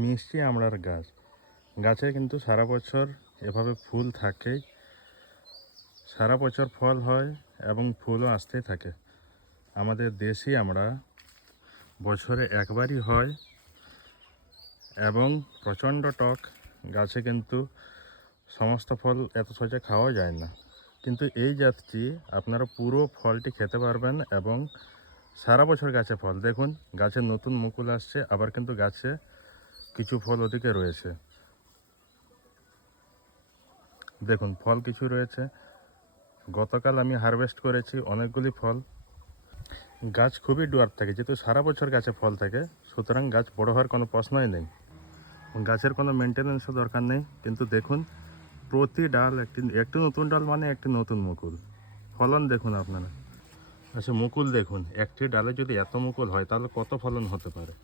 মিষ্টি আমড়ার গাছ। গাছে কিন্তু সারা বছর এভাবে ফুল থাকে, সারা বছর ফল হয় এবং ফুলও আসতেই থাকে। আমাদের দেশি আমড়া বছরে একবারই হয় এবং প্রচণ্ড টক। গাছে কিন্তু সমস্ত ফল এত সহজে খাওয়া যায় না, কিন্তু এই জাতটি আপনারা পুরো ফলটি খেতে পারবেন এবং সারা বছর গাছে ফল। দেখুন গাছে নতুন মুকুল আসছে, আবার কিন্তু গাছে কিছু ফল ওদিকে রয়েছে। দেখুন ফল কিছু রয়েছে। গতকাল আমি হারভেস্ট করেছি অনেকগুলি ফল। গাছ খুবই ডুয়ার্ফ থাকে, যেহেতু সারা বছর গাছে ফল থাকে, সুতরাং গাছ বড় হওয়ার কোনো প্রশ্নই নেই। গাছের কোনো মেনটেন্যান্সও দরকার নেই। কিন্তু দেখুন প্রতি ডাল একটি নতুন ডাল মানে একটি নতুন মুকুল। ফলন দেখুন আপনারা। আচ্ছা মুকুল দেখুন, একটি ডালে যদি এত মুকুল হয় তাহলে কত ফলন হতে পারে।